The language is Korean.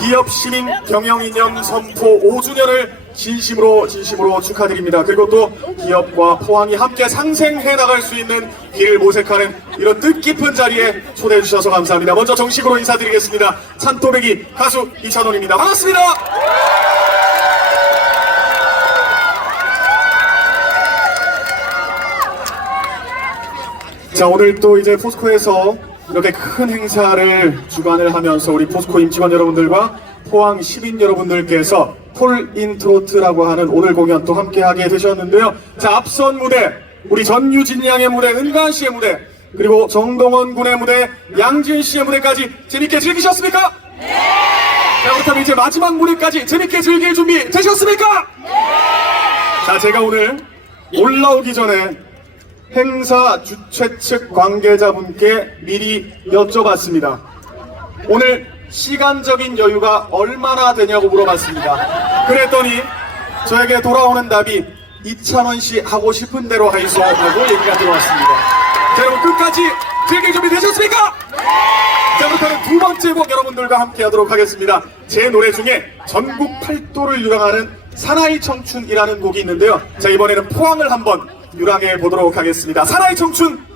기업 시민 경영이념 선포 5주년을 진심으로 진심으로 축하드립니다. 그리고 또 기업과 포항이 함께 상생해 나갈 수 있는 길을 모색하는 이런 뜻깊은 자리에 초대해 주셔서 감사합니다. 먼저 정식으로 인사드리겠습니다. 찬또배기 가수 이찬원입니다. 반갑습니다. 자 오늘 또 이제 포스코에서 이렇게 큰 행사를 주관을 하면서 우리 포스코 임직원 여러분들과 포항 시민 여러분들께서 폴 인트로트라고 하는 오늘 공연 또 함께 하게 되셨는데요. 자 앞선 무대 우리 전유진 양의 무대, 은가은 씨의 무대 그리고 정동원 군의 무대, 양지은 씨의 무대까지 재밌게 즐기셨습니까? 네! 자 그렇다면 이제 마지막 무대까지 재밌게 즐길 준비 되셨습니까? 네! 자 제가 오늘 올라오기 전에 행사 주최 측 관계자분께 미리 여쭤봤습니다. 오늘 시간적인 여유가 얼마나 되냐고 물어봤습니다. 그랬더니 저에게 돌아오는 답이 이찬원 씨 하고 싶은 대로 하이소 하고 얘기가 들어왔습니다. 자, 여러분 끝까지 즐길 준비 되셨습니까? 자 그렇다면 두 번째 곡 여러분들과 함께 하도록 하겠습니다. 제 노래 중에 전국 팔도를 유랑하는 사나이 청춘이라는 곡이 있는데요. 자 이번에는 포항을 한번 유랑해 보도록 하겠습니다. 사나이 청춘